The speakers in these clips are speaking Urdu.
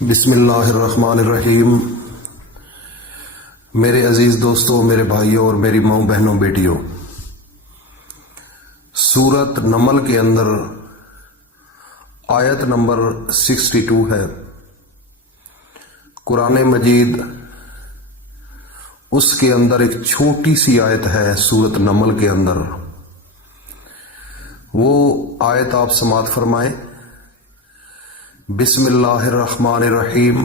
بسم اللہ الرحمن الرحیم۔ میرے عزیز دوستوں، میرے بھائیوں اور میری ماؤں بہنوں بیٹیوں، سورت نمل کے اندر آیت نمبر 62 ہے۔ قرآن مجید اس کے اندر ایک چھوٹی سی آیت ہے سورت نمل کے اندر، وہ آیت آپ سماعت فرمائیں۔ بسم اللہ الرحمن الرحیم۔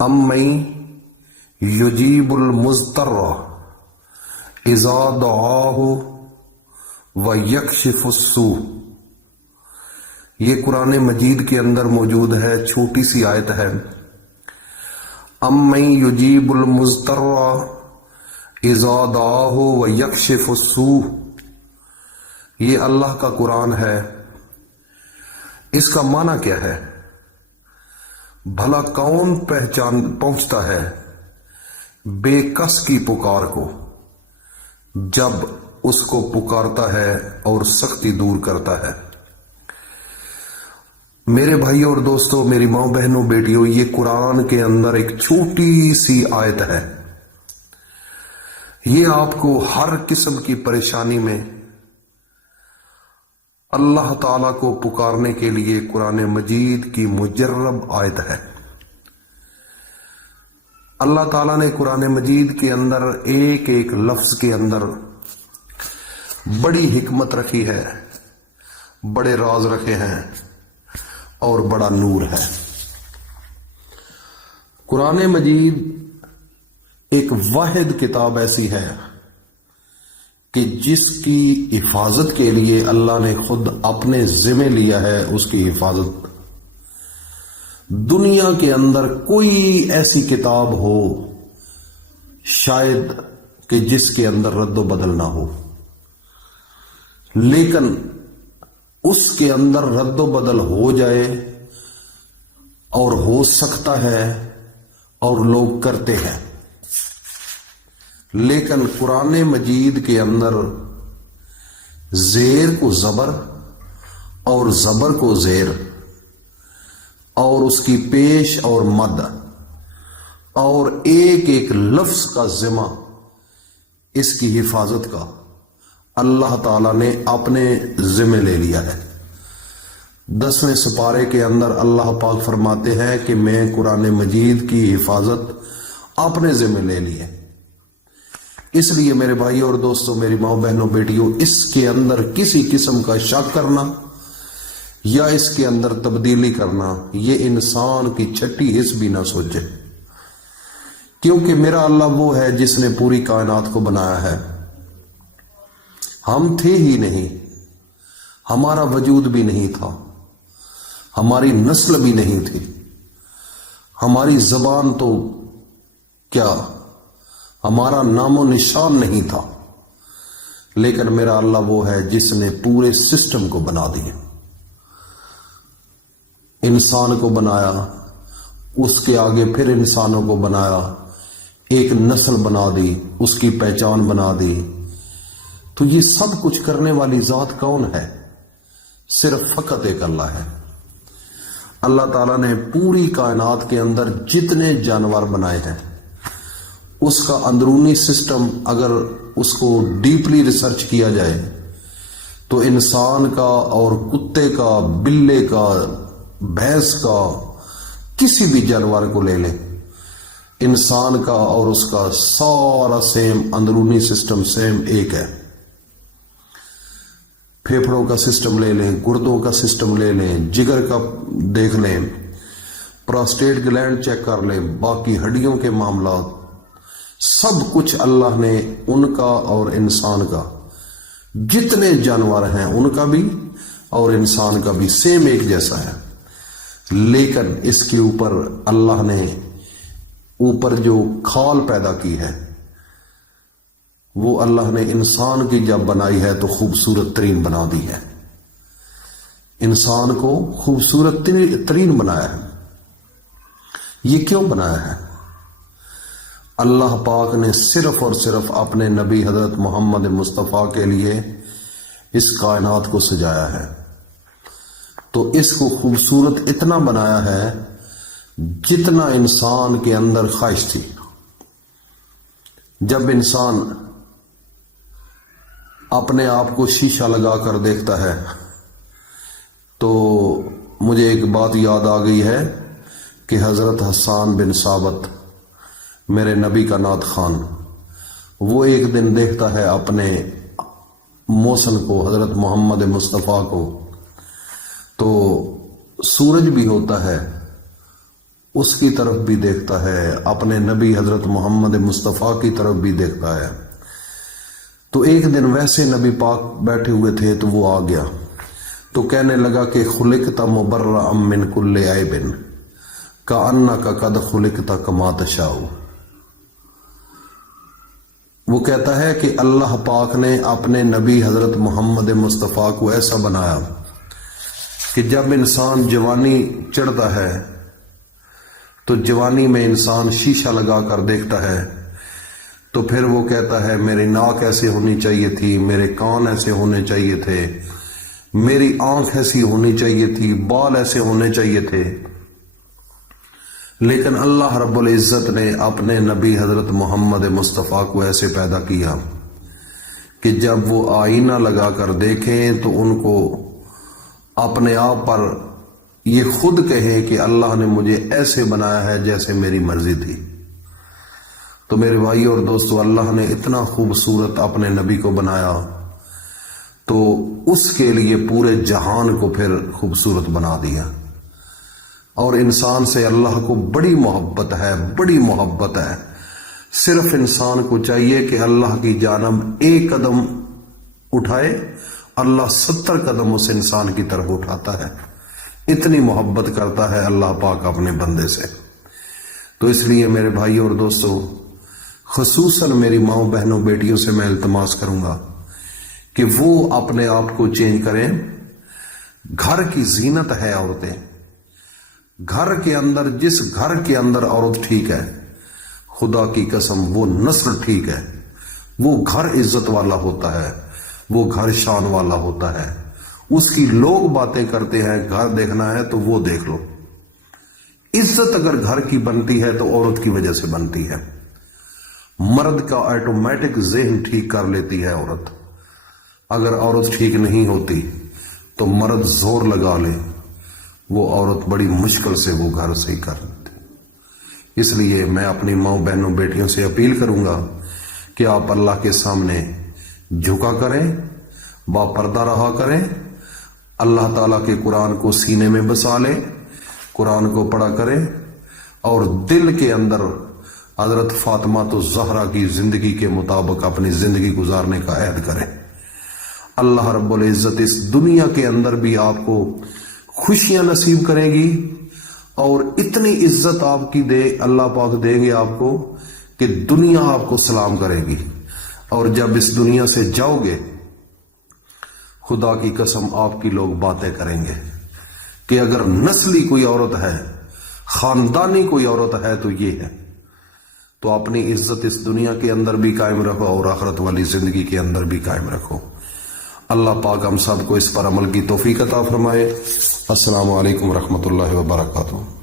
امن یجیب المضطر اذا دعاہ ویکشف السوء۔ یہ قرآن مجید کے اندر موجود ہے، چھوٹی سی آیت ہے۔ امن یجیب المضطر اذا دعاہ ویکشف السوء، یہ اللہ کا قرآن ہے۔ اس کا معنی کیا ہے؟ بھلا کون پہنچتا ہے بے کس کی پکار کو جب اس کو پکارتا ہے اور سختی دور کرتا ہے؟ میرے بھائیوں اور دوستوں، میری ماں بہنوں بیٹیوں، یہ قرآن کے اندر ایک چھوٹی سی آیت ہے۔ یہ آپ کو ہر قسم کی پریشانی میں اللہ تعالیٰ کو پکارنے کے لیے قرآن مجید کی مجرب آیت ہے۔ اللہ تعالیٰ نے قرآن مجید کے اندر ایک ایک لفظ کے اندر بڑی حکمت رکھی ہے، بڑے راز رکھے ہیں اور بڑا نور ہے۔ قرآن مجید ایک واحد کتاب ایسی ہے کہ جس کی حفاظت کے لیے اللہ نے خود اپنے ذمہ لیا ہے اس کی حفاظت۔ دنیا کے اندر کوئی ایسی کتاب ہو شاید کہ جس کے اندر رد و بدل نہ ہو، لیکن اس کے اندر رد و بدل ہو جائے اور ہو سکتا ہے اور لوگ کرتے ہیں، لیکن قرآن مجید کے اندر زیر کو زبر اور زبر کو زیر اور اس کی پیش اور مد اور ایک ایک لفظ کا ذمہ اس کی حفاظت کا اللہ تعالیٰ نے اپنے ذمہ لے لیا ہے۔ 10ویں سپارے کے اندر اللہ پاک فرماتے ہیں کہ میں قرآن مجید کی حفاظت اپنے ذمہ لے لی ہے۔ اس لیے میرے بھائیوں اور دوستوں، میری ماں بہنوں بیٹیوں، اس کے اندر کسی قسم کا شک کرنا یا اس کے اندر تبدیلی کرنا یہ انسان کی چھٹی حص بھی نہ سوچے، کیونکہ میرا اللہ وہ ہے جس نے پوری کائنات کو بنایا ہے۔ ہم تھے ہی نہیں، ہمارا وجود بھی نہیں تھا، ہماری نسل بھی نہیں تھی، ہماری زبان تو کیا، ہمارا نام و نشان نہیں تھا، لیکن میرا اللہ وہ ہے جس نے پورے سسٹم کو بنا دیا۔ انسان کو بنایا، اس کے آگے پھر انسانوں کو بنایا، ایک نسل بنا دی، اس کی پہچان بنا دی۔ تو یہ سب کچھ کرنے والی ذات کون ہے؟ صرف فقط ایک اللہ ہے۔ اللہ تعالیٰ نے پوری کائنات کے اندر جتنے جانور بنائے ہیں اس کا اندرونی سسٹم اگر اس کو ڈیپلی ریسرچ کیا جائے تو انسان کا اور کتے کا، بلے کا، بھینس کا، کسی بھی جانور کو لے لیں، انسان کا اور اس کا سارا سیم اندرونی سسٹم سیم ایک ہے۔ پھیپھڑوں کا سسٹم لے لیں، گردوں کا سسٹم لے لیں، جگر کا دیکھ لیں، پراسٹیٹ گلینڈ چیک کر لیں، باقی ہڈیوں کے معاملات، سب کچھ اللہ نے ان کا اور انسان کا، جتنے جانور ہیں ان کا بھی اور انسان کا بھی سیم ایک جیسا ہے، لیکن اس کے اوپر اللہ نے اوپر جو کھال پیدا کی ہے وہ اللہ نے انسان کی جب بنائی ہے تو خوبصورت ترین بنا دی ہے۔ انسان کو خوبصورت ترین بنایا ہے۔ یہ کیوں بنایا ہے؟ اللہ پاک نے صرف اور صرف اپنے نبی حضرت محمد مصطفیٰ کے لیے اس کائنات کو سجایا ہے۔ تو اس کو خوبصورت اتنا بنایا ہے جتنا انسان کے اندر خواہش تھی. جب انسان اپنے آپ کو شیشہ لگا کر دیکھتا ہے تو مجھے ایک بات یاد آ گئی ہے کہ حضرت حسان بن ثابت میرے نبی کا نعت خوان، وہ ایک دن دیکھتا ہے اپنے موسن کو، حضرت محمد مصطفیٰ کو، تو سورج بھی ہوتا ہے اس کی طرف بھی دیکھتا ہے، اپنے نبی حضرت محمد مصطفیٰ کی طرف بھی دیکھتا ہے. تو ایک دن ویسے نبی پاک بیٹھے ہوئے تھے تو وہ آ گیا تو کہنے لگا کہ خلقت مبرأ من کل عیب کأنک قد خلقت کما تشاء. وہ کہتا ہے کہ اللہ پاک نے اپنے نبی حضرت محمد مصطفیٰ کو ایسا بنایا کہ جب انسان جوانی چڑھتا ہے تو جوانی میں انسان شیشہ لگا کر دیکھتا ہے تو پھر وہ کہتا ہے میری ناک ایسے ہونی چاہیے تھی، میرے کان ایسے ہونے چاہیے تھے، میری آنکھ ایسی ہونی چاہیے تھی، بال ایسے ہونے چاہیے تھے. لیکن اللہ رب العزت نے اپنے نبی حضرت محمد مصطفیٰ کو ایسے پیدا کیا کہ جب وہ آئینہ لگا کر دیکھیں تو ان کو اپنے آپ پر یہ خود کہیں کہ اللہ نے مجھے ایسے بنایا ہے جیسے میری مرضی تھی. تو میرے بھائی اور دوستو، اللہ نے اتنا خوبصورت اپنے نبی کو بنایا تو اس کے لیے پورے جہان کو پھر خوبصورت بنا دیا. اور انسان سے اللہ کو بڑی محبت ہے، بڑی محبت ہے. صرف انسان کو چاہیے کہ اللہ کی جانب ایک قدم اٹھائے، اللہ 70 قدم اس انسان کی طرف اٹھاتا ہے. اتنی محبت کرتا ہے اللہ پاک اپنے بندے سے. تو اس لیے میرے بھائی اور دوستو، خصوصاً میری ماؤں بہنوں بیٹیوں سے میں التماس کروں گا کہ وہ اپنے آپ کو چینج کریں. گھر کی زینت ہے عورتیں. گھر کے اندر، جس گھر کے اندر عورت ٹھیک ہے، خدا کی قسم وہ نسل ٹھیک ہے، وہ گھر عزت والا ہوتا ہے، وہ گھر شان والا ہوتا ہے. اس کی لوگ باتیں کرتے ہیں، گھر دیکھنا ہے تو وہ دیکھ لو. عزت اگر گھر کی بنتی ہے تو عورت کی وجہ سے بنتی ہے. مرد کا آٹومیٹک ذہن ٹھیک کر لیتی ہے عورت. اگر عورت ٹھیک نہیں ہوتی تو مرد زور لگا لے، وہ عورت بڑی مشکل سے وہ گھر سے ہی کر لیتی. اس لیے میں اپنی ماؤں بہنوں بیٹیوں سے اپیل کروں گا کہ آپ اللہ کے سامنے جھکا کریں، با پردہ رہا کریں، اللہ تعالیٰ کے قرآن کو سینے میں بسا لیں، قرآن کو پڑھا کریں اور دل کے اندر حضرت فاطمہ الزہرا کی زندگی کے مطابق اپنی زندگی گزارنے کا عہد کریں. اللہ رب العزت اس دنیا کے اندر بھی آپ کو خوشیاں نصیب کرے گی اور اتنی عزت آپ کی دے اللہ پاک دیں گے آپ کو کہ دنیا آپ کو سلام کرے گی. اور جب اس دنیا سے جاؤ گے، خدا کی قسم آپ کی لوگ باتیں کریں گے کہ اگر نسلی کوئی عورت ہے، خاندانی کوئی عورت ہے تو یہ ہے. تو اپنی عزت اس دنیا کے اندر بھی قائم رکھو اور آخرت والی زندگی کے اندر بھی قائم رکھو. اللہ پاک ہم سب کو اس پر عمل کی توفیق عطا فرمائے. السلام علیکم ورحمۃ اللہ وبرکاتہ.